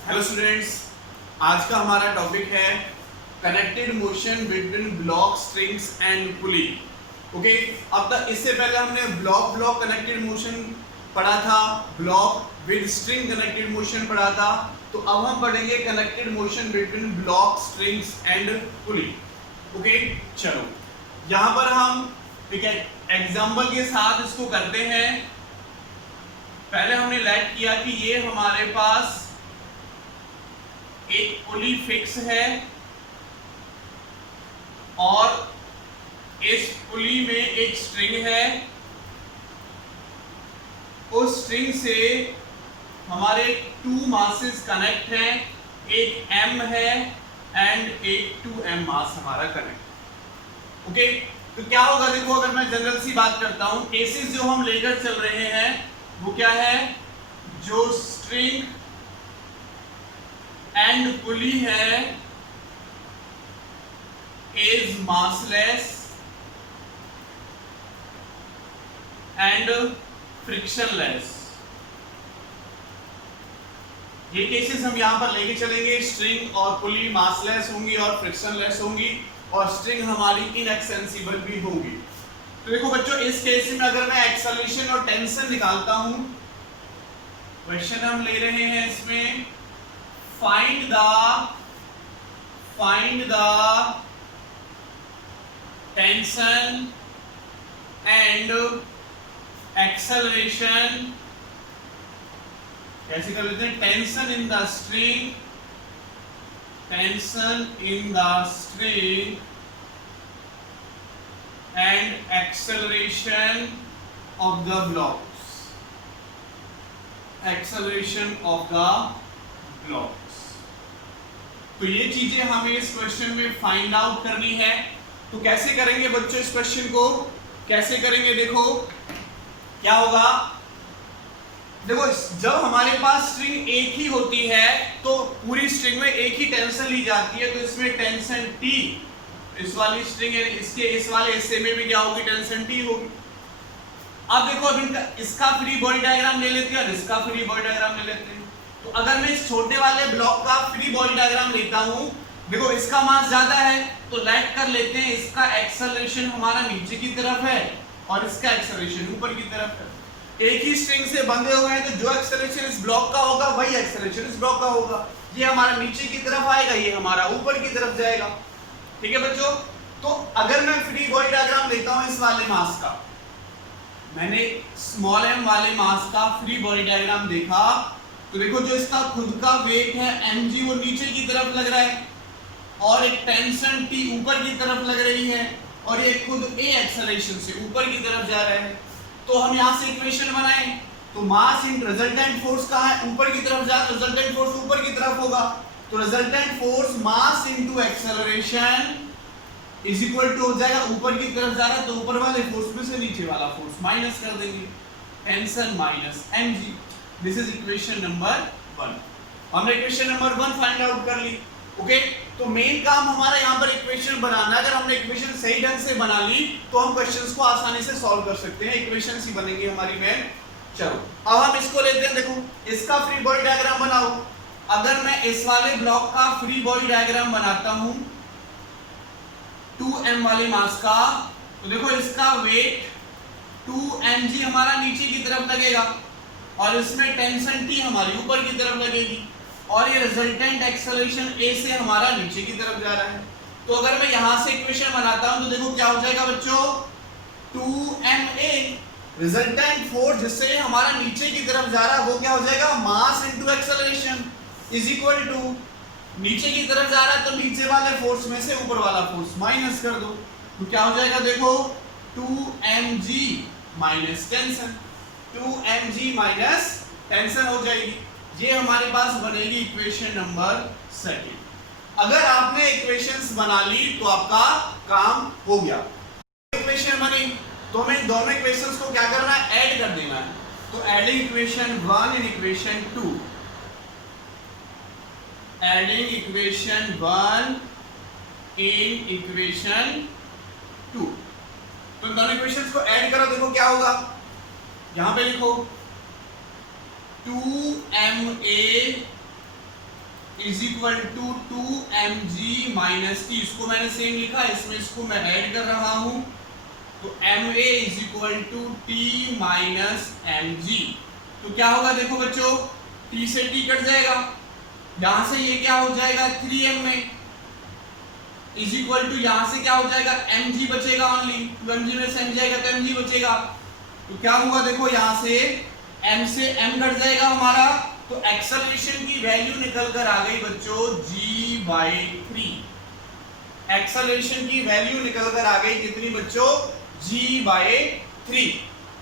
Hello students, आज का हमारा टॉपिक है connected motion between block strings and pulley. Okay, अब तक इससे पहले हमने ब्लॉक कनेक्टेड मोशन पढ़ा था, block with string connected motion पढ़ा था। तो अब हम पढ़ेंगे connected motion between block strings and pulley. Okay, चलो यहाँ पर हम एक एग्जाम्पल के साथ इसको करते हैं। पहले हमने लेट किया कि ये हमारे पास एक पुली फिक्स है और इस पुली में एक स्ट्रिंग है। उस स्ट्रिंग से हमारे टू मासेस कनेक्ट हैं, एक m है एंड एक 2m मास हमारा कनेक्ट। ओके, तो क्या होगा, देखो अगर मैं जनरल सी बात करता हूं, केसेस जो हम लेकर चल रहे हैं वो क्या है, जो स्ट्रिंग एंड पुली है इज मासलेस एंड फ्रिक्शनलेस। ये केसेस हम यहां पर लेके चलेंगे। स्ट्रिंग और पुली मासलेस होंगी और फ्रिक्शनलेस होंगी और स्ट्रिंग हमारी इनएक्सेंसिबल भी होंगी। तो देखो बच्चों, इस केस में अगर मैं एक्सेलरेशन और टेंशन निकालता हूं, क्वेश्चन हम ले रहे हैं इसमें find the tension and acceleration। कैसे कर लेते हैं, tension in the string and acceleration of the blocks, तो ये चीजें हमें इस क्वेश्चन में फाइंड आउट करनी है। तो कैसे करेंगे बच्चों, इस क्वेश्चन को कैसे करेंगे, देखो क्या होगा। देखो जब हमारे पास स्ट्रिंग एक ही होती है तो पूरी स्ट्रिंग में एक ही टेंशन ली जाती है, तो इसमें टेंशन T, इस वाली स्ट्रिंग है, इसके इस वाले हिस्से में भी क्या होगी, टेंशन T होगी। अब देखो, अब इसका फ्री बॉडी डायग्राम ले लेते हैं और इसका फ्री बॉडी डायग्राम ले लेते हैं। तो अगर मैं इस छोटे वाले ब्लॉक का फ्री बॉडी डायग्राम लेता हूं, देखो इसका मास ज्यादा है तो लेट कर लेते हैं, इसका एक्सेलरेशन हमारा नीचे की तरफ है और इसका एक्सेलरेशन ऊपर की तरफ है। एक ही स्ट्रिंग से बंधे हुए हैं तो जो एक्सेलरेशन इस ब्लॉक का होगा वही एक्सेलरेशन इस ब्लॉक का होगा। ये हमारा नीचे की तरफ आएगा, ये हमारा ऊपर की तरफ जाएगा। ठीक है बच्चों, तो अगर मैं फ्री बॉडी डायग्राम लेता हूं इस वाले मास का, मैंने स्मॉल m वाले मास का फ्री बॉडी डायग्राम देखा, तो देखो जो इसका खुद का वेट है mg वो नीचे की तरफ लग रहा है और एक टेंशन T ऊपर की तरफ लग रही है और ये खुद a एक्सेलरेशन से ऊपर की तरफ जा रहा है। तो हम यहाँ से इक्वेशन बनाएं, तो मास इन रिजल्टेंट फोर्स कहाँ है, ऊपर की तरफ जा रहा है, रिजल्टेंट फोर्स ऊपर की तरफ होगा। तो resultant force mass into acceleration is equal to हो जाएगा, ऊपर की तरफ जा रहा है तो ऊपर वाले फोर्स में से नीचे वाला फोर्स माइनस कर देंगे, tension minus mg। This is equation number 1। हमने इक्वेशन नंबर 1 फाइंड आउट कर ली। ओके, तो मेन काम हमारा यहाँ पर इक्वेशन बनाना। अगर हमने इक्वेशन सही ढंग से बना ली तो हम क्वेश्चंस को आसानी से सॉल्व कर सकते हैं, इक्वेशंस ही बनेंगी हमारी मेन। चलो अब हम इसको लेते हैं, देखो इसका फ्री बॉडी डायग्राम बनाओ। अगर मैं इस वाले ब्लॉक का फ्री बॉडी डायग्राम बनाता हूं 2m वाले मास का, तो देखो इसका वेट 2mg हमारा नीचे की तरफ लगेगा और इसमें टेंशन T हमारी ऊपर की तरफ लगेगी और ये रिजल्टेंट एक्सेलरेशन A से हमारा नीचे की तरफ जा रहा है। तो अगर मैं यहां से इक्वेशन बनाता हूं तो देखो क्या हो जाएगा बच्चों, 2ma रिजल्टेंट फोर्स जिससे हमारा नीचे की तरफ जा रहा है वो क्या हो जाएगा, mass into acceleration is equal to, नीचे की तरफ जा रहा है तो नीचे वाले फोर्स में से ऊपर वाला फोर्स माइनस कर दो, तो क्या हो जाएगा, देखो 2mg minus tension, 2mg minus tension हो जाएगी। ये हमारे पास बनेगी इक्वेशन नंबर 2। अगर आपने इक्वेशंस बना ली तो आपका काम हो गया। इक्वेशन बनी तो हमें दोनों इक्वेशंस को क्या करना है, ऐड कर देना है। तो adding equation 1 in equation 2, adding equation 1 in equation 2, तो दोनों इक्वेशंस को ऐड करो, देखो क्या होगा, यहां पे लिखो 2ma is equal to 2mg minus T. इसको मैंने सेम लिखा, इसमें इसको मैं ऐड कर रहा हूं, तो ma is equal to T minus mg। तो क्या होगा देखो बच्चों, t से t कट जाएगा, यहां से ये क्या हो जाएगा 3m में, इज इक्वल टू यहां से क्या हो जाएगा mg बचेगा ओनली, 2mg में से m जाएगा तो mg बचेगा। तो क्या हुआ देखो, यहां से m से m कट जाएगा हमारा, तो एक्सेलरेशन की वैल्यू निकल कर आ गई बच्चों g/3। एक्सेलरेशन की वैल्यू निकल कर आ गई कितनी बच्चों, g/3।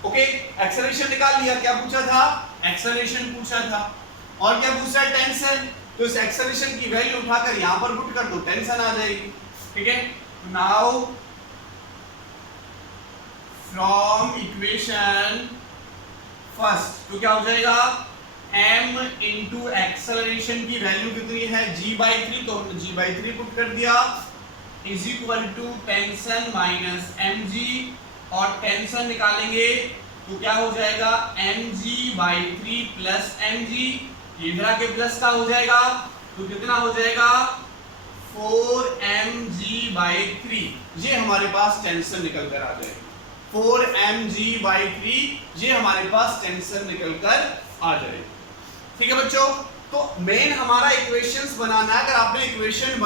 ओके, एक्सेलरेशन निकाल लिया। क्या पूछा था, एक्सेलरेशन पूछा था, और क्या पूछा है, टेंशन। तो इस एक्सेलरेशन की वैल्यू उठाकर यहां पर पुट कर दो, टेंशन आ जाएगी। ठीक है, नाउ फ्रॉम इक्वेशन फर्स्ट, तो क्या हो जाएगा, m इंटू एक्सेलरेशन की वैल्यू कितनी है g/3, तो हमने g/3 पुट कर दिया, is equal to tension minus mg, और टेंशन निकालेंगे तो क्या हो जाएगा mg/3 प्लस mg, इधर के प्लस का हो जाएगा, तो कितना हो जाएगा 4mg/3। ये हमारे पास टेंशन निकल कर आ जाएगी, 4mg/3 ये हमारे पास टेंशन निकल कर आ जाएगी। ठीक है बच्चों, तो मेन हमारा इक्वेशंस बनाना है। अगर आपने इक्वेशन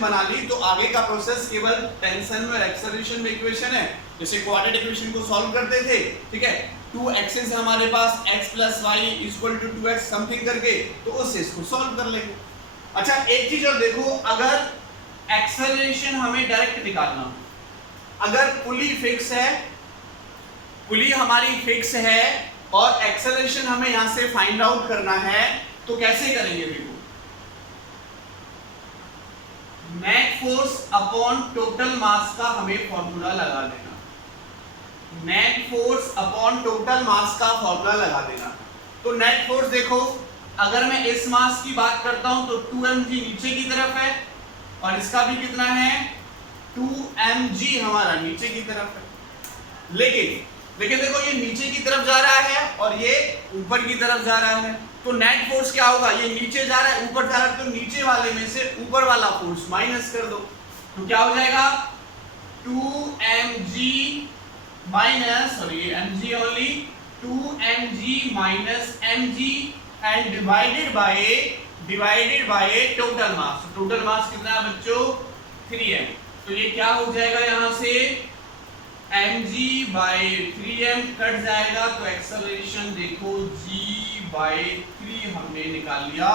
बना ली, तो आगे का प्रोसेस केवल टेंशन में और एक्सेलरेशन में इक्वेशन है। जैसे क्वाड्रेटिक इक्वेशन को सॉल्व करते थे, ठीक है, 2 एक्सेस है हमारे पास, x + y = 2x समथिंग करके, तो उससे इसको सॉल्व कर लेंगे। अच्छा, एक चीज और देखो, अगर एक्सेलरेशन हमें डायरेक्ट निकालना हो, अगर पुली फिक्स है, पुली हमारी फिक्स है और एक्सेलरेशन हमें यहां से फाइंड आउट करना है, तो कैसे करेंगे देखो, नेट फोर्स अपॉन टोटल मास का हमें फॉर्मूला लगा देना, नेट फोर्स अपॉन टोटल मास का फॉर्मूला लगा देना। तो नेट फोर्स देखो, अगर मैं इस मास की बात करता हूं तो 2mg नीचे की तरफ है, और इसका भी कितना है 2mg हमारा नीचे की तरफ है। लेकिन देखो, ये नीचे की तरफ जा रहा है और ये ऊपर की तरफ जा रहा है, तो नेट फोर्स क्या होगा, ये नीचे जा रहा है ऊपर जा रहा है, तो नीचे वाले में से ऊपर वाला फोर्स माइनस कर दो, तो क्या हो जाएगा 2mg माइनस, और ये mg only, 2mg minus mg and divided by total mass. Total mass कितना है बच्चों 3m, तो ये क्या हो जाएगा, यहां से mg/3m कट जाएगा, तो एक्सेलरेशन देखो g/3 हमने निकाल लिया।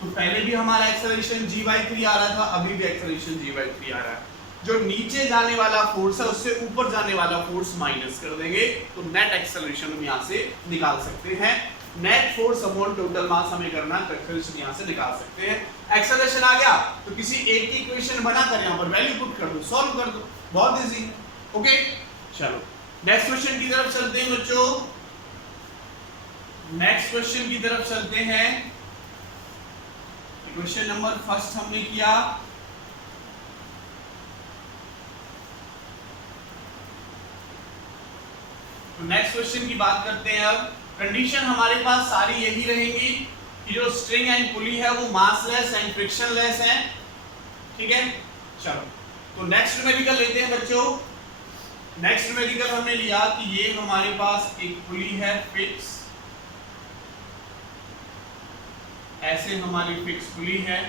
तो पहले भी हमारा एक्सेलरेशन g/3 आ रहा था, अभी भी एक्सेलरेशन g/3 आ रहा है। जो नीचे जाने वाला फोर्स है उससे ऊपर जाने वाला फोर्स माइनस कर देंगे, तो नेट एक्सेलरेशन हम यहां से निकाल सकते हैं। नेट फोर्स अपॉन टोटल मास हमें करना है, तो एक्सेलरेशन यहां से निकाल सकते हैं। एक्सेलरेशन आ गया तो किसी एक की इक्वेशन बनाकर यहां पर वैल्यू पुट कर दो, सॉल्व कर दो, बहुत इजी है। ओके, चलो नेक्स्ट क्वेश्चन की तरफ चलते हैं बच्चों, नेक्स्ट क्वेश्चन की तरफ चलते हैं। क्वेश्चन नंबर फर्स्ट हमने किया, तो नेक्स्ट क्वेश्चन की बात करते हैं। अब कंडीशन हमारे पास सारी यही रहेंगी कि जो स्ट्रिंग एंड पुली है वो मासलेस एंड फ्रिक्शनलेस है। ठीक है, चलो तो नेक्स्ट न्यूमेरिकल लेते हैं बच्चों। नेक्स्ट न्यूमेरिकल हमने लिया कि ये हमारे पास एक पुली है फिक्स, ऐसे हमारी फिक्स पुली है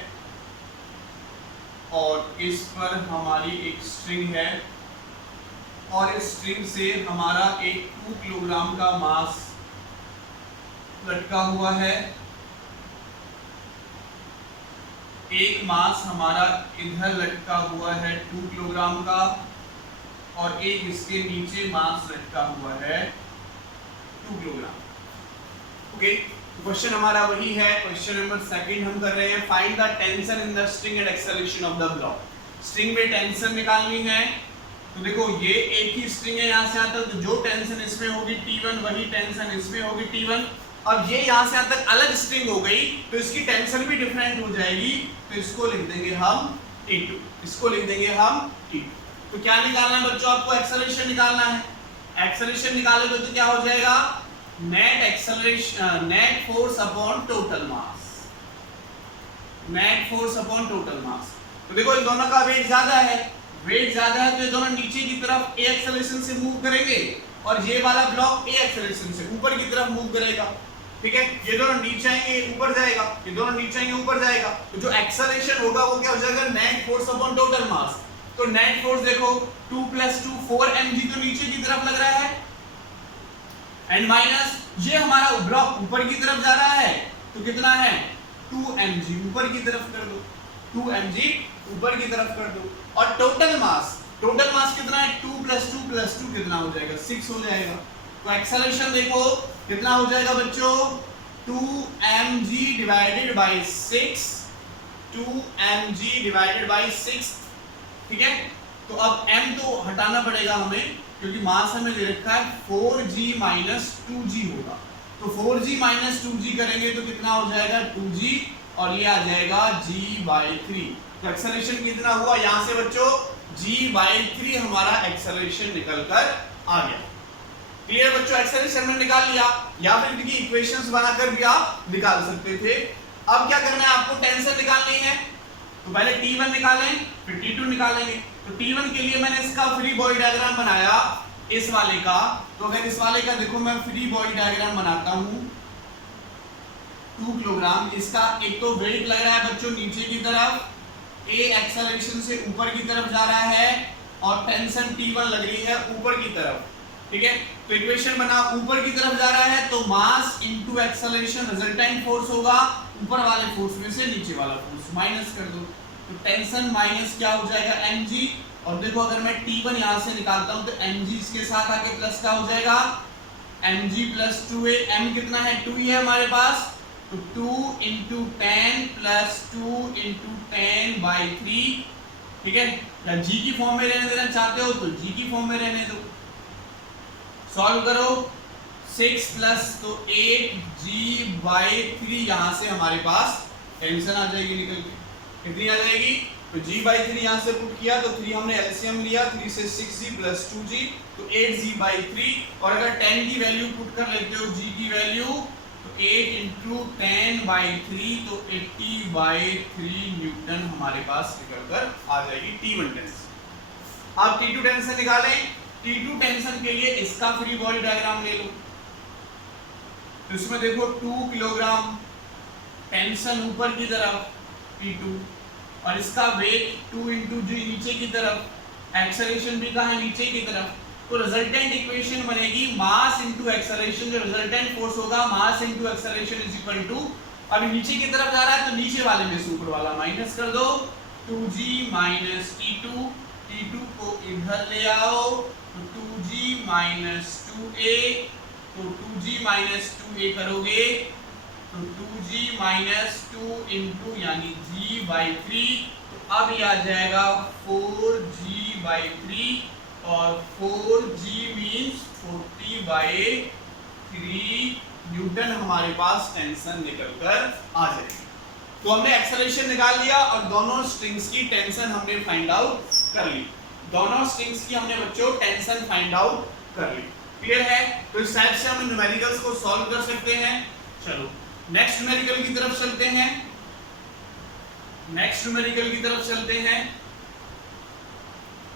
और इस पर हमारी एक स्ट्रिंग है और इस स्ट्रिंग से हमारा एक 2 किलोग्राम का मास लटका हुआ है। एक मास हमारा इधर लटका हुआ है 2 किलोग्राम का और एक इसके नीचे मास लटका हुआ है 2 किलोग्राम। ओके, क्वेश्चन हमारा वही है, क्वेश्चन नंबर सेकंड हम कर रहे हैं। Find the tension in the string and acceleration of the block. String में टेंशन निकालनी है, तो देखो ये एक ही स्ट्रिंग है यहाँ से यहाँ तक, तो जो टेंशन इसमें होगी T1 वही टेंशन इसमें होगी T1। अब ये यहाँ से यहाँ तक अलग स्ट्रिंग हो गई तो इसकी टेंशन भी डिफरेंट हो जाएगी, तो इसको लिख देंगे हम T2, इसको लिख देंगे हम T2। तो क्या निकालना है बच्चों, आपको एक्सेलरेशन निकालना है। एक्सेलरेशन निकालोगे तो क्या हो जाएगा, net acceleration, net force upon total mass. Net force upon total mass. तो देखो इन दोनों का वेट ज्यादा है, वेट ज्यादा है तो ये दोनों नीचे की तरफ ए एक्सेलरेशन से मूव करेंगे और ये वाला ब्लॉक ए एक्सेलरेशन से ऊपर की तरफ मूव करेगा। ठीक है, ये दोनों नीचे आएंगे ऊपर जाएगा, ये दोनों नीचे आएंगे ऊपर जाएगा, तो जो एक्सेलरेशन होगा वो क्या हो जाएगा, net force upon total mass. तो नेट फोर्स देखो 2 + 2 4 mg तो नीचे की तरफ लग रहा है, एंड माइनस ये हमारा ब्लॉक ऊपर की तरफ जा रहा है तो कितना है 2 mg ऊपर की तरफ कर दो, 2 mg ऊपर की तरफ कर दो। और टोटल मास कितना है 2 + 2 + 2 कितना हो जाएगा 6 हो जाएगा। तो एक्सेलरेशन देखो कितना हो जाएगा बच्चों 2 mg divided by 6, 2 mg divided by 6। ठीक है, तो अब m तो हटाना पड़ेगा हमें क्योंकि मास हमें दे रखा है 4g - 2g होगा, तो 4g - 2g करेंगे तो कितना हो जाएगा 2g और ये आ जाएगा g/3। तो एक्सेलरेशन कितना हुआ यहां से बच्चों g/3 हमारा एक्सेलरेशन निकल कर आ गया। क्लियर बच्चों, एक्सेलरेशन में निकाल लिया या फिर इनकी इक्वेशंस बनाकर भी आप निकाल सकते थे। अब क्या करना है आपको, टेंशन निकालनी है, तो पहले T1 निकालें फिर T2 निकालेंगे। तो T1 के लिए मैंने इसका फ्री बॉडी डायग्राम बनाया इस वाले का, तो अगर इस वाले का देखो मैं फ्री बॉडी डायग्राम बनाता हूं 2 किलोग्राम, इसका एक तो वेट लग रहा है बच्चों नीचे की तरफ, A एक्सेलरेशन से ऊपर की तरफ जा रहा है और टेंशन T1 लग रही है ऊपर की तरफ। ठीक है, तो इक्वेशन बना ऊपर की तरफ जा रहा है तो मास इनटू एक्सेलरेशन रिजल्टेंट फोर्स होगा, ऊपर वाले फोर्स में से नीचे वाला फोर्स माइनस कर दो, तो टेंशन माइनस क्या हो जाएगा mg। और देखो अगर मैं T1 यहां से निकालता हूं तो mg इसके साथ आके प्लस का हो जाएगा mg + 2a, m कितना है 2 ही है हमारे पास, तो 2 × 10 + 2 × 10/3। ठीक है, या g की फॉर्म में रहने देना चाहते हो तो g की फॉर्म में रहने दो, सॉल्व करो 6 + तो 8g/3, यहां से हमारे पास टेंशन आ जाएगी निकल के, कितनी आ जाएगी, तो g/3 यहां से पुट किया तो 3 हमने एलसीएम लिया, 3 से 6g + 2g तो 8g/3। और अगर 10 की वैल्यू पुट कर लेते हो g की वैल्यू तो 8 × 10/3 तो 80/3 न्यूटन हमारे पास निकल कर आ जाएगी T1 टेंशन। अब T2 टेंशन निकालें, T2 टेंशन के लिए इसका फ्री बॉडी डायग्राम ले लो, तो इसमें देखो 2 किलोग्राम टेंशन ऊपर की तरफ T2 और इसका वेट 2 × g नीचे की तरफ, एक्सेलरेशन भी कहां है नीचे की तरफ, तो रिजल्टेंट इक्वेशन बनेगी मास इनटू एक्सेलरेशन, जो रिजल्टेंट फोर्स होगा mass into acceleration is equal to, अभी नीचे की तरफ जा रहा है तो नीचे वाले में से ऊपर वाला माइनस कर दो, 2g - T2, T2 को इधर ले आओ तो 2g - 2a, तो 2g - 2a करोगे तो 2g - 2 × यानी g/3, तो अब ये आ जाएगा 4g/3 और 4g मींस 40/3 न्यूटन हमारे पास टेंशन निकल कर आ जाएगी। तो हमने एक्सेलरेशन निकाल लिया और दोनों स्ट्रिंग्स की टेंशन हमने फाइंड आउट कर ली, दोनों स्ट्रिंग्स की हमने बच्चों टेंशन फाइंड आउट कर ली। क्लियर है, तो इस टाइप से हम न्यूमेरिकल्स को सॉल्व कर सकते हैं। चलो नेक्स्ट न्यूमेरिकल की तरफ चलते हैं,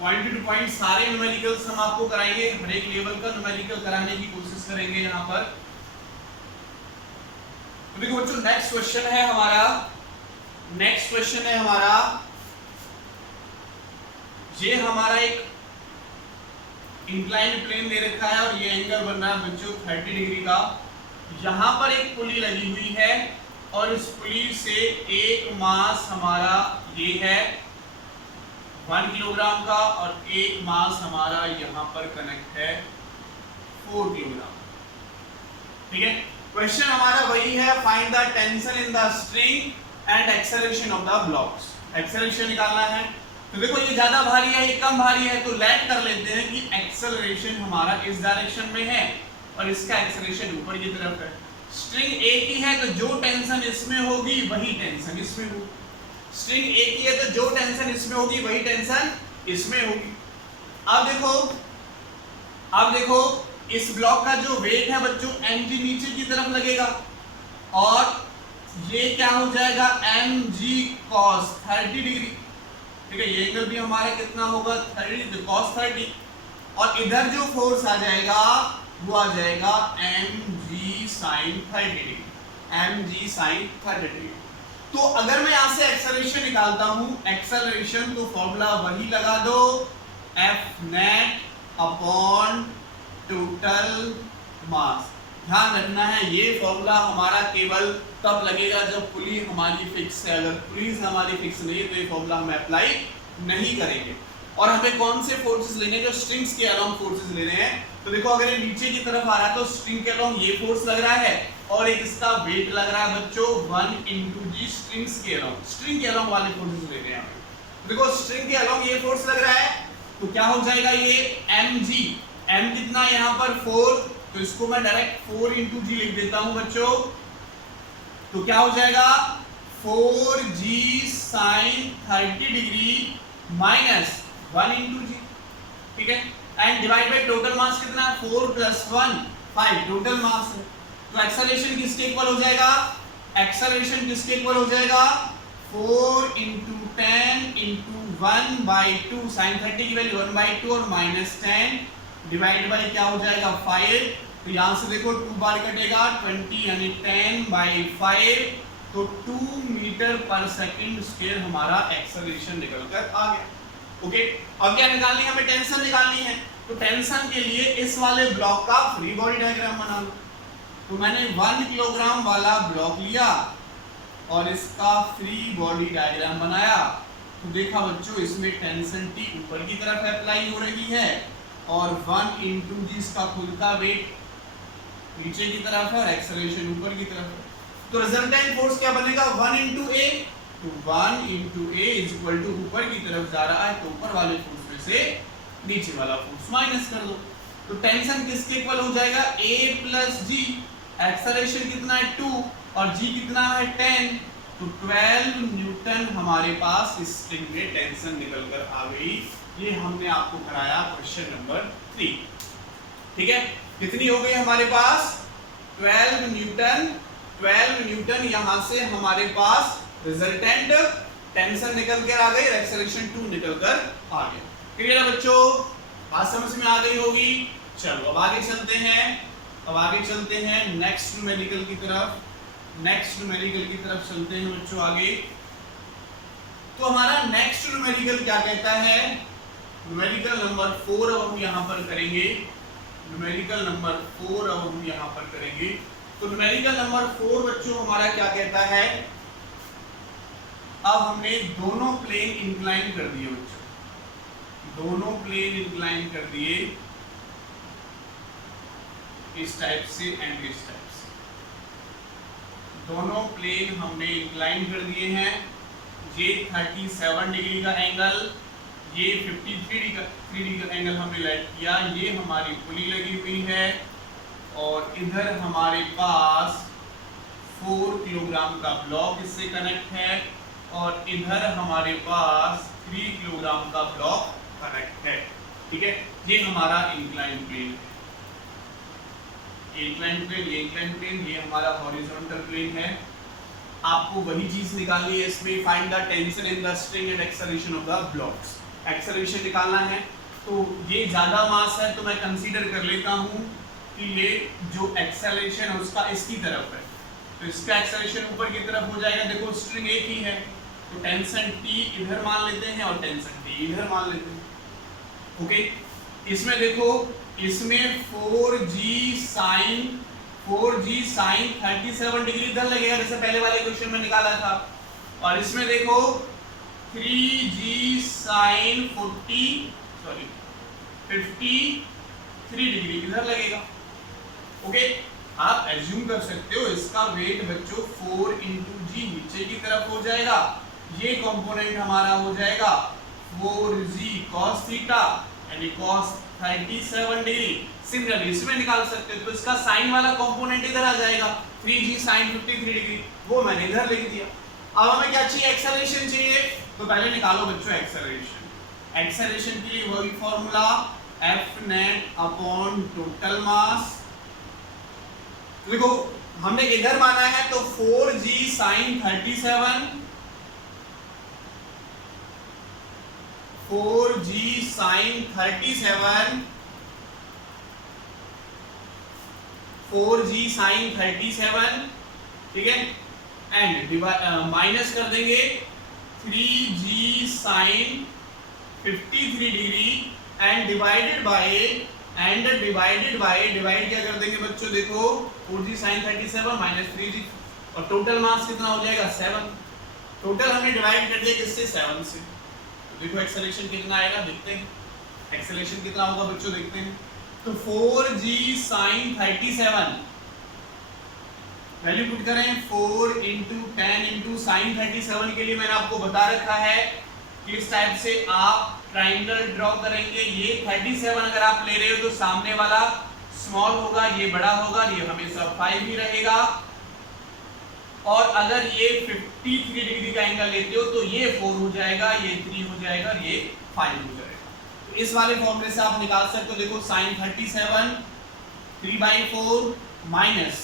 पॉइंट टू पॉइंट सारे न्यूमेरिकल्स हम आपको कराएंगे, हर एक लेवल का न्यूमेरिकल कराने की कोशिश करेंगे यहां पर। तो देखो बच्चों नेक्स्ट क्वेश्चन है हमारा, ये हमारा एक इंक्लाइंड प्लेन दे रखा है और ये एंगल बन रहा है बच्चों 30 डिग्री का, यहां पर एक पुली लगी हुई है और इस पुली से एक मास हमारा ये है 1 किलोग्राम का और एक मास हमारा यहां पर कनेक्ट है 4 किलोग्राम। ठीक है, क्वेश्चन हमारा वही है, find the tension in the string and acceleration of the blocks. Acceleration निकालना है, तो देखो ये ज्यादा भारी है ये कम भारी है, तो लेट कर लेते हैं कि एक्सेलरेशन हमारा इस डायरेक्शन में है और इसका एक्सेलरेशन ऊपर की तरफ है। स्ट्रिंग एक ही है तो जो टेंशन इसमें होगी वही टेंशन इसमें होगी, स्ट्रिंग एक ही है तो जो टेंशन इसमें होगी वही टेंशन इसमें होगी। अब देखो इस ब्लॉक का जो वेट है बच्चों mg नीचे की तरफ लगेगा और ये क्या हो जाएगा mg cos 30 डिग्री, ठीक है। ये एंगल भी हमारा कितना होगा 30 cos 30, और इधर जो फोर्स आ जाएगा वो आ जाएगा mg sin 30 degree, mg sin 30 degree. तो अगर मैं यहां से एक्सेलरेशन निकालता हूं, एक्सेलरेशन तो फॉर्मूला वही लगा दो, F net अपॉन टोटल मास। ध्यान रखना है ये फॉर्मूला हमारा केवल तब लगेगा जब पुली हमारी फिक्स है, अगर पुलीज हमारी फिक्स नहीं है तो ये फॉर्मूला हम अप्लाई नहीं करेंगे। और हमें कौन से फोर्सेस लेने हैं, जो स्ट्रिंग्स के अलोंग फोर्सेस लेने हैं। तो देखो अगर ये नीचे की तरफ आ रहा है तो स्ट्रिंग के अलोंग ये फोर्स लग रहा है, और एक इसका वेट लग रहा है बच्चों 1 * g स्ट्रिंग्स के अलोंग, स्ट्रिंग के अलोंग वाले फोर्सेस लेने हैं। देखो स्ट्रिंग के अलोंग ये फोर्स लग रहा है, तो क्या हो जाएगा ये mg, m कितना यहाँ पर 4, तो इसको मैं डायरेक्ट 4 * g लिख देता हूं बच्चों। तो क्या हो जाएगा 4g sin 30 degree minus 1 * g, ठीक है। And divide by total mass कितना है 4 + 1 5 टोटल मास है। तो एक्सेलरेशन किसके इक्वल हो जाएगा, एक्सेलरेशन किसके इक्वल हो जाएगा 4 * 10 * 1/2, sin 30 की वैल्यू 1/2 और -10 डिवाइड बाय क्या हो जाएगा 5। तो यहां से देखो 2 बार कटेगा 20 यानी 10/5, तो 2 मीटर पर सेकंड स्क्वायर हमारा एक्सेलरेशन निकल कर आ गया। ओके, अब क्या निकालनी है, हमें टेंशन निकालनी है। तो टेंशन के लिए इस वाले ब्लॉक का फ्री बॉडी डायग्राम बना लो। तो मैंने 1 किलोग्राम वाला ब्लॉक लिया और इसका फ्री बॉडी डायग्राम बनाया। तो देखा बच्चों इसमें टेंशन T ऊपर की तरफ अप्लाई हो रही है और 1 * g इसका खुद का वेट नीचे की तरफ है और एक्सेलरेशन ऊपर की तरफ है। तो रिजल्टेंट फोर्स क्या बनेगा 1 * a, तो 1 * a = ऊपर की तरफ जा रहा है तो ऊपर वाले फोर्स में से नीचे वाला फोर्स माइनस कर दो। तो टेंशन किसके इक्वल हो जाएगा a + g, एक्सेलरेशन कितना है 2 और g कितना है 10, तो 12 न्यूटन हमारे पास इस स्ट्रिंग में टेंशन निकल कर आ गई। ये हमने आपको कराया क्वेश्चन नंबर 3, ठीक है। कितनी हो गई हमारे पास 12 न्यूटन यहां से हमारे पास रिजल्टेंट टेंशन निकल कर आ गई, एक्सेलरेशन 2 निकल कर आ गया। क्लियर है बच्चों, बात समझ में आ गई होगी। चलो अब आगे चलते हैं, नेक्स्ट न्यूमेरिकल की तरफ चलते हैं बच्चों आगे। तो हमारा नेक्स्ट न्यूमेरिकल क्या कहता है, न्यूमेरिकल नंबर 4 अब हम यहाँ पर करेंगे। तो न्यूमेरिकल नंबर 4 बच्चों हमारा क्या कहता है, अब हमने दोनों प्लेन इंक्लाइन कर दिए बच्चों, इस टाइप से एंड इस टाइप से दोनों प्लेन हमने इंक्लाइन कर दिए हैं। ये 37 डिग्री का एंगल, ये 53 डिग्री का एंगल हमने लाइट किया। ये हमारी पुली लगी हुई है और इधर हमारे पास 4 किलोग्राम का ब्लॉक इससे कनेक्ट है और इधर हमारे पास 3 किलोग्राम का ब्लॉक कनेक्ट है, ठीक है। ये हमारा इंक्लाइन प्लेन है, ये हमारा हॉरिजॉन्टल प्लेन है। आपको वही चीज निकालनी है इसमें, find the tension in the string and acceleration of the blocks. Acceleration निकालना है तो ये ज्यादा मास है तो मैं कंसीडर कर लेता हूं कि ये जो एक्सेलरेशन है उसका इसकी तरफ है, तो इसका एक्सेलरेशन ऊपर की तरफ हो जाएगा। देखो स्ट्रिंग एक ही है तो टेंशन T इधर मान लेते हैं और टेंशन T इधर मान लेते हैं। ओके, इसमें देखो इसमें 4g sin 37 डिग्री इधर लगेगा जैसे पहले वाले क्वेश्चन में निकाला था, और इसमें देखो 3g sin 53 डिग्री इधर लगेगा। ओके, आप एज्यूम कर सकते हो इसका वेट बच्चों 4 * g नीचे की तरफ हो जाएगा, ये कंपोनेंट हमारा हो जाएगा 4g cos थीटा यानी cos 37 डिग्री। सिमिलरली इसमें निकाल सकते हो तो इसका साइन वाला कंपोनेंट इधर आ जाएगा 3g sin 53 डिग्री, वो मैंने इधर लिख दिया। अब हमें क्या चाहिए, एक्सेलरेशन चाहिए। तो पहले निकालो बच्चों एक्सेलरेशन के लिए वही formula F net upon total मास। देखो हमने इधर माना है तो 4g sin 37, 4g sin 37, 4g sin 37, ठीक है, एंड माइनस कर देंगे 3g sin 53 degree and divide divide क्या कर देंगे बच्चों, देखो 4g sin 37 माइनस 3g, और टोटल मास कितना हो जाएगा 7। टोटल हमने डिवाइड कर दिया किससे, 7 से। तो देखो एक्सेलरेशन कितना आएगा, देखते हैं एक्सेलरेशन कितना होगा बच्चों, देखते हैं। तो 4g sin 37 वैल्यू पुट करें 4 × 10 × sin 37 के लिए मैंने आपको बता रखा है कि इस टाइप से आप ट्राइंगल ड्रॉ करेंगे। ये 37 अगर आप ले रहे हो तो सामने वाला स्मॉल होगा, ये बड़ा होगा, ये हमेशा 5 ही रहेगा। और अगर ये 53 डिग्री का एंगल लेते हो तो ये 4 हो जाएगा, ये 3 हो जाएगा और ये 5 हो जाएगा। तो इस वाले फॉर्मूले से आप निकाल सकते हो। देखो sin 37 3/4 माइनस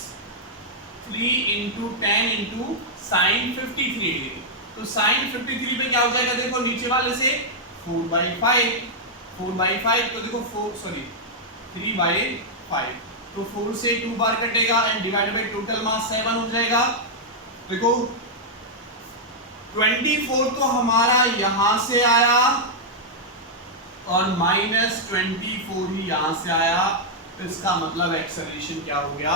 3 × 10 × sin 53 डिग्री। तो sin 53 पे क्या हो जाएगा, देखो नीचे वाले से 4/5, 4/5 तो देखो 3/5, तो 4 से 2 बार कटेगा and divide by total mass 7 हो जाएगा। देखो 24 तो हमारा यहां से आया और -24 ही यहां से आया, तो इसका मतलब एक्सेलरेशन क्या हो गया,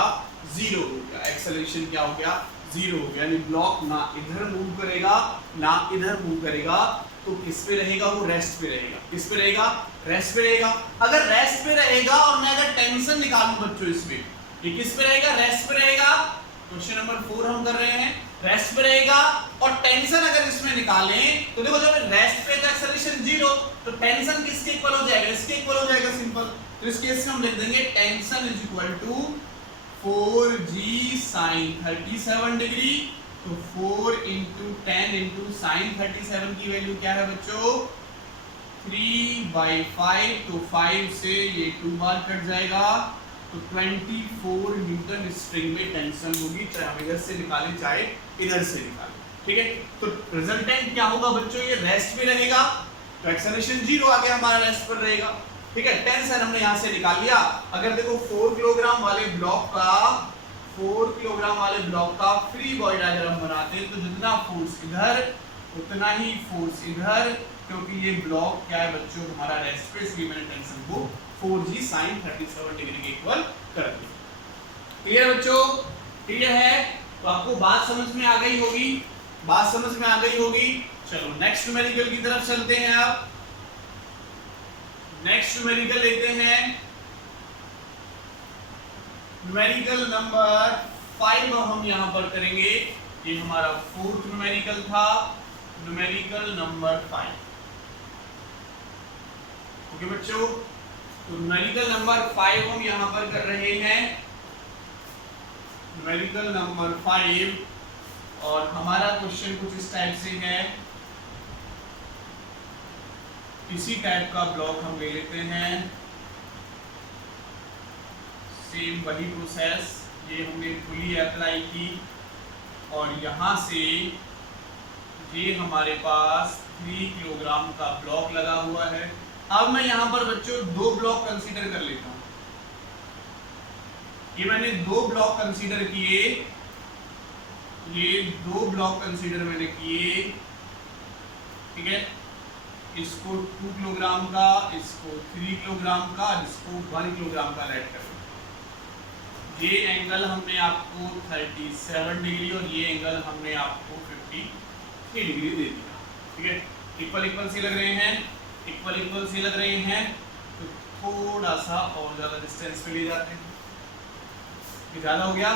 0 हो गया। एक्सेलरेशन क्या हो गया, 0 हो गया। यानी ब्लॉक ना इधर मूव करेगा ना इधर मूव करेगा, तो किस पे रहेगा, वो रेस्ट पे रहेगा। किस पे रहेगा, रेस्ट पे रहेगा। अगर रेस्ट पे रहेगा और मैं अगर टेंशन निकालूं बच्चों इसमें, ये किस पे रहेगा, रेस्ट पे रहेगा। क्वेश्चन नंबर 4 हम कर रहे हैं, रेस्ट पे रहेगा और टेंशन अगर इसमें निकालें तो देखो जब रेस्ट पे तो एक्सेलरेशन 0, तो टेंशन किसके इक्वल हो जाएगा, इसके इक्वल हो जाएगा, सिंपल। तो इस केस में हम लिख देंगे tension is equal to 4g sin 37 degree. तो 4 × 10 × sin 37 की वैल्यू क्या है बच्चों, 3/5, तो 5 से ये 2 बार कट जाएगा, तो 24 न्यूटन स्प्रिंग में टेंशन होगी, चाहे हम इधर से निकालें चाहे इधर से निकालें, ठीक है। तो रिजल्टेंट क्या होगा बच्चों, ये रेस्ट पे रहेगा, तो एक्सेलरेशन 0 आ गया, हमारा रेस्ट पर रहेगा, ठीक है। टेंशन हमने यहां से निकाल लिया। अगर देखो 4 किलोग्राम वाले ब्लॉक का फ्री बॉडी डायग्राम बनाते हैं तो जितना फोर्स इधर उतना ही फोर्स इधर, क्योंकि ये ब्लॉक क्या है बच्चों हमारा रेस्ट पे, इसलिए मैंने टेंशन को 4g sin 37 डिग्री के इक्वल कर दिया। क्लियर बच्चों, क्लियर है। तो आपको बात समझ में आ गई होगी, बात समझ में आ गई होगी। चलो नेक्स्ट न्यूमेरिकल की तरफ चलते हैं। आप नेक्स्ट न्यूमेरिकल लेते हैं, न्यूमेरिकल नंबर 5 हम यहां पर करेंगे। ये हमारा 4th न्यूमेरिकल था, न्यूमेरिकल नंबर 5। ओके बच्चों, तो न्यूमेरिकल नंबर 5 हम यहां पर कर रहे हैं, न्यूमेरिकल नंबर 5, और हमारा क्वेश्चन कुछ इस टाइप से है। इसी टाइप का ब्लॉक हम ले लेते हैं, सेम वही प्रोसेस, ये हमने पुली अप्लाई की और यहाँ से ये हमारे पास 3 किलोग्राम का ब्लॉक लगा हुआ है। अब मैं यहाँ पर बच्चों 2 ब्लॉक कंसीडर कर लेता हूँ। ये मैंने 2 ब्लॉक कंसीडर किए, ये 2 ब्लॉक कंसीडर मैंने किए, ठीक है। इसको 2 किलोग्राम का, इसको 3 किलोग्राम का, इसको 1 किलोग्राम का रेड कर। ये एंगल हमने आपको 37 डिग्री और ये एंगल हमने आपको 53 डिग्री दे दिया, ठीक है। इक्वल इक्वल से लग रहे हैं, इक्वल इक्वल से लग रहे हैं, तो थोड़ा सा और ज़्यादा डिस्टेंस पे ले जाते हैं। ये ज़्यादा हो गया,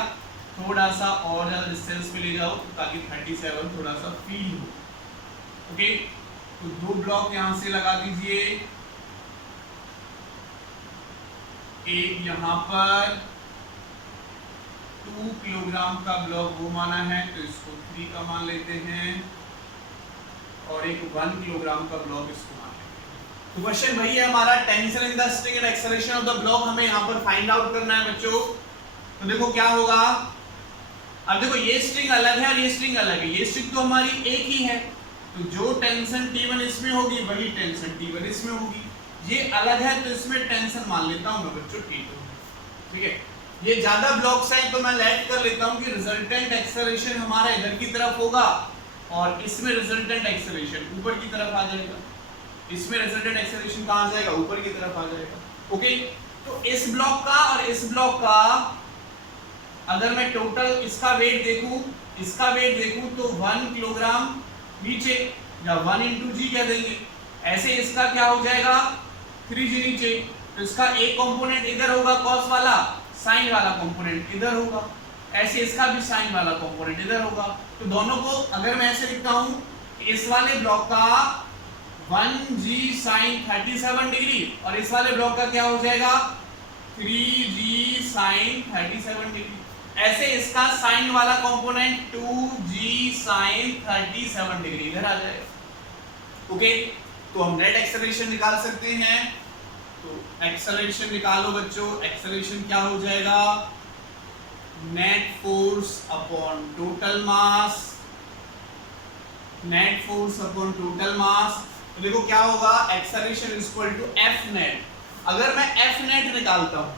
थोड़ा सा और ज़्यादा डिस्टेंस पे ले जाओ ताकि 37 थोड़ा सा फील हो, ओके। तो 2 ब्लॉक यहाँ से लगा दीजिए, एक यहाँ पर 2 किलोग्राम का ब्लॉक वो माना है तो इसको 3 का मान लेते हैं, और एक 1 किलोग्राम का ब्लॉक इसको मान लेते हैं। तो क्वेश्चन वही है हमारा, tension in the string and acceleration of the block हमें यहाँ पर फाइंड आउट करना है बच्चों। तो देखो क्या होगा, अब देखो ये स्ट्रिंग अलग है और ये स्ट्रिंग अलग है, ये स्ट्रिंग तो हमारी एक ही है, तो जो टेंशन T1 इसमें होगी वही टेंशन T1 इसमें होगी। ये अलग है तो इसमें टेंशन मान लेता हूं मैं बच्चों T2, ठीक है। ये ज्यादा ब्लॉक्स हैं तो मैं लेट कर लेता हूं कि रिजल्टेंट एक्सेलरेशन हमारा इधर की तरफ होगा और इसमें रिजल्टेंट एक्सेलरेशन ऊपर की तरफ आ जाएगा। इसमें रिजल्टेंट एक्सेलरेशन कहां जाएगा? ऊपर की तरफ आ जाएगा। ओके, तो इस ब्लॉक का और इस ब्लॉक का अगर मैं टोटल इसका वेट देखूं, इसका वेट देखूं तो 1 किलोग्राम नीचे या 1 into g कह देंगे। ऐसे इसका क्या हो जाएगा? 3g नीचे, तो इसका एक कंपोनेंट इधर होगा कॉस वाला, साइन वाला कंपोनेंट इधर होगा। ऐसे इसका भी साइन वाला कंपोनेंट इधर होगा। तो दोनों को अगर मैं ऐसे लिखता हूं, इस वाले ब्लॉक का 1g sin 37 डिग्री और इस वाले ब्लॉक का क्या हो जाएगा? 3g sin 37 degree. ऐसे इसका साइन वाला कंपोनेंट 2g sin 37 डिग्री इधर आ जाएगा। ओके, तो हम नेट एक्सेलरेशन निकाल सकते हैं। तो एक्सेलरेशन निकालो बच्चों, एक्सेलरेशन क्या हो जाएगा? Net force upon total mass, net force upon total mass. तो देखो क्या होगा? Acceleration is equal to F net. अगर मैं एफ नेट निकालता हूं,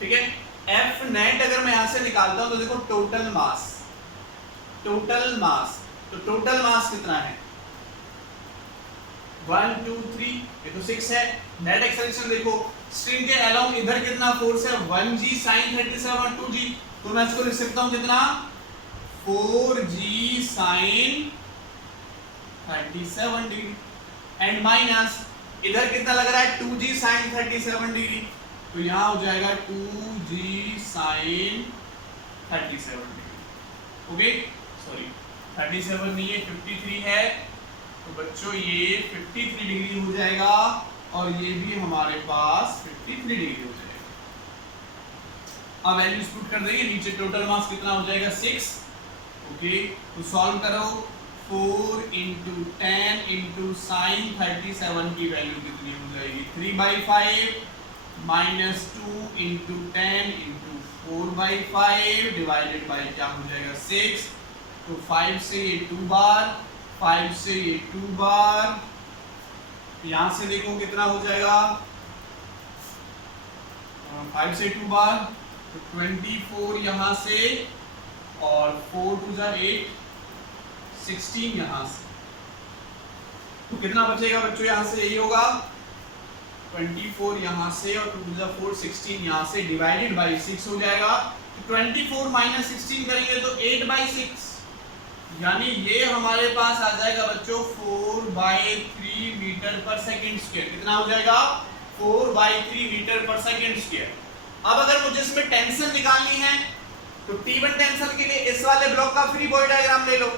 ठीक है, एफ नेट अगर मैं यहां से निकालता हूं तो देखो टोटल मास, टोटल मास, तो टोटल मास कितना है? 1 2 3, ये तो 6 है। नेट एक्सेलरेशन देखो, स्ट्रिंग के अलोंग इधर कितना फोर्स है? 1g sin 37 2g, तो मैं इसको लिख सकता हूं कितना? 4g sin 37 degree and minus इधर कितना लग रहा है? 2g sin 37 डिग्री, तो यहां हो जाएगा 2g sin 37 degree. Okay, sorry 37 नहीं है, 53 है, तो बच्चों ये 53 डिग्री हो जाएगा और ये भी हमारे पास 53 डिग्री हो जाएगा। अब वैल्यूज पुट कर देंगे, नीचे टोटल मास कितना हो जाएगा? 6। ओके, तो सॉल्व करो, 4 into 10 into sin 37 की वैल्यू कितनी हो जाएगी? 3/5 minus 2 into 10 into 4/5 divided by क्या हो जाएगा? 6। तो 5 से ये 2 बार, 5 से ये 2 बार, यहां से देखो कितना हो जाएगा? 5 से 2 बार, तो 24 यहां से और 4 2 जा 8, 16 यहां से, तो कितना बचेगा बच्चों? यहां से यही होगा 24 यहां से और 2 जा 4, 16 यहां से डिवाइडेड बाय 6 हो जाएगा। तो 24 माइनस 16 करेंगे तो 8/6, यानी ये हमारे पास आ जाएगा बच्चों 4/3 मीटर पर सेकंड स्क्वायर। कितना हो जाएगा? 4/3 मीटर पर सेकंड स्क्वायर। अब अगर मुझे इसमें टेंशन निकालनी है तो T1 टेंशन के लिए इस वाले ब्लॉक का फ्री बॉडी डायग्राम ले लो।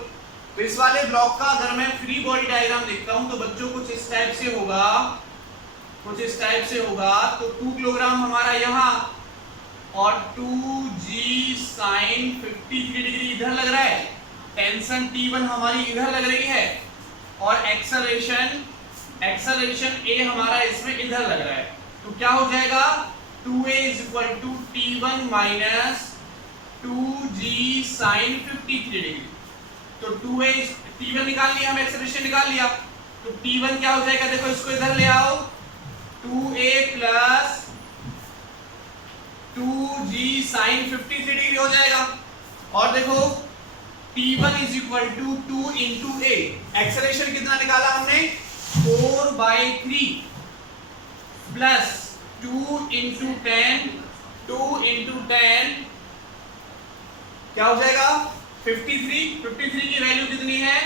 तो इस वाले ब्लॉक का अगर मैं फ्री बॉडी डायग्राम लिखता हूं तो बच्चों कुछ इस टाइप से होगा, कुछ इस टाइप से होगा। तो 2 किलोग्राम हमारा यहां और 2g sin 53 डिग्री इधर लग रहा है, टेंशन T1 हमारी इधर लग रही है और एक्सेलरेशन A हमारा इसमें इधर लग रहा है। तो क्या हो जाएगा? 2a is equal to T1 minus 2g sin 53 degree. तो 2a T1 निकाल लिया, हम एक्सेलरेशन निकाल लिया, तो T1 क्या हो जाएगा? देखो इसको इधर ले आओ, 2a plus 2g sin 53 degree हो जाएगा। और देखो T1 is equal to 2 into a, acceleration कितना निकाला हमने? 4/3 plus 2 into 10, 2 into 10 क्या हो जाएगा? 53। 53 की वैल्यू कितनी है?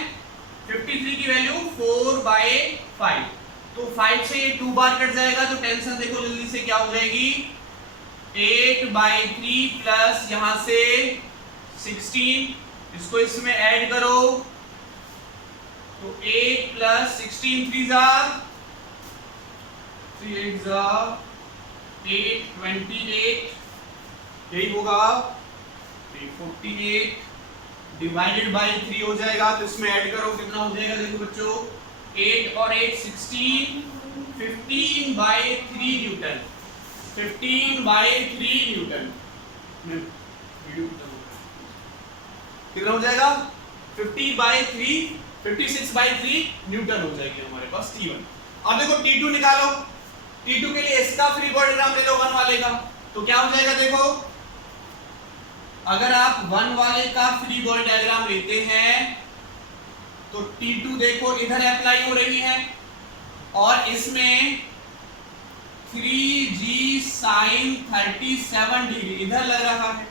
53 की वैल्यू 4/5, तो 5 से ये 2 बार कट जाएगा, तो टेंशन देखो जल्दी से क्या हो जाएगी? 8/3 प्लस यहां से 16, इसको इसमें ऐड करो तो 8 प्लस 16 3 जा 3 8 जा 8 28, यही होगा 48 डिवाइडेड बाय 3 हो जाएगा। तो इसमें ऐड करो कितना हो जाएगा? देखो बच्चों 8 और 8 16, 15/3 न्यूटन, 15/3 न्यूटन। कितना हो जाएगा 56/3 न्यूटन हो जाएगी हमारे पास T1। अब देखो T2 निकालो। T2 के लिए इसका फ्री बॉडी डायग्राम ले लो 1 वाले का, तो क्या हो जाएगा देखो, अगर आप 1 वाले का फ्री बॉडी डायग्राम लेते हैं तो T2 देखो इधर अप्लाई हो रही है और इसमें 3g sin 37 डिग्री इधर लग रहा है,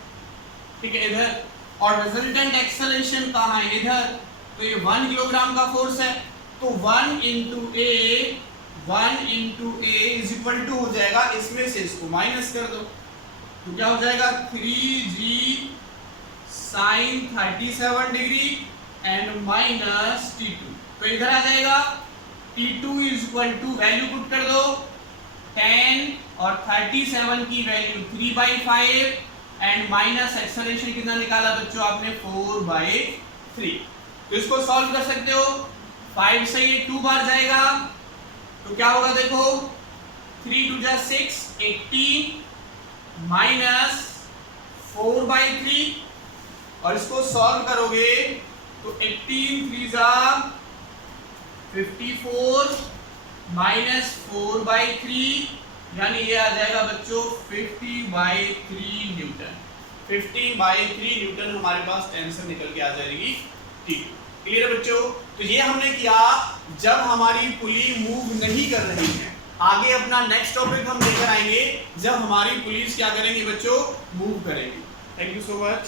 ठीक है इधर, और रिजल्टेंट एक्सेलरेशन कहाँ है इधर, तो ये 1 किलोग्राम का फोर्स है, तो 1 into a is equal to हो जाएगा, इसमें से इसको माइनस कर दो तो क्या हो जाएगा 3g sin 37 degree and minus T2, तो इधर आ जाएगा T2 is equal to value put कर दो 10 और 37 की वैल्यू 3/5 एंड माइनस एक्सेलरेशन कितना निकाला बच्चों आपने 4/3। तो इसको सॉल्व कर सकते हो, 5 से ये 2 बार जाएगा तो क्या होगा देखो 3 2 6 18 माइनस 4/3 और इसको सॉल्व करोगे तो 18 3 54 माइनस 4/3 यानी ये आ जाएगा बच्चों 50/3 न्यूटन। 50/3 न्यूटन हमारे पास टेंशन निकल के आ जाएगी। ठीक, क्लियर है बच्चों। तो ये हमने किया जब हमारी पुली मूव नहीं कर रही है। आगे अपना नेक्स्ट टॉपिक हम लेकर आएंगे जब हमारी पुलिस क्या करेंगी बच्चों, मूव करेंगी। Thank you so much.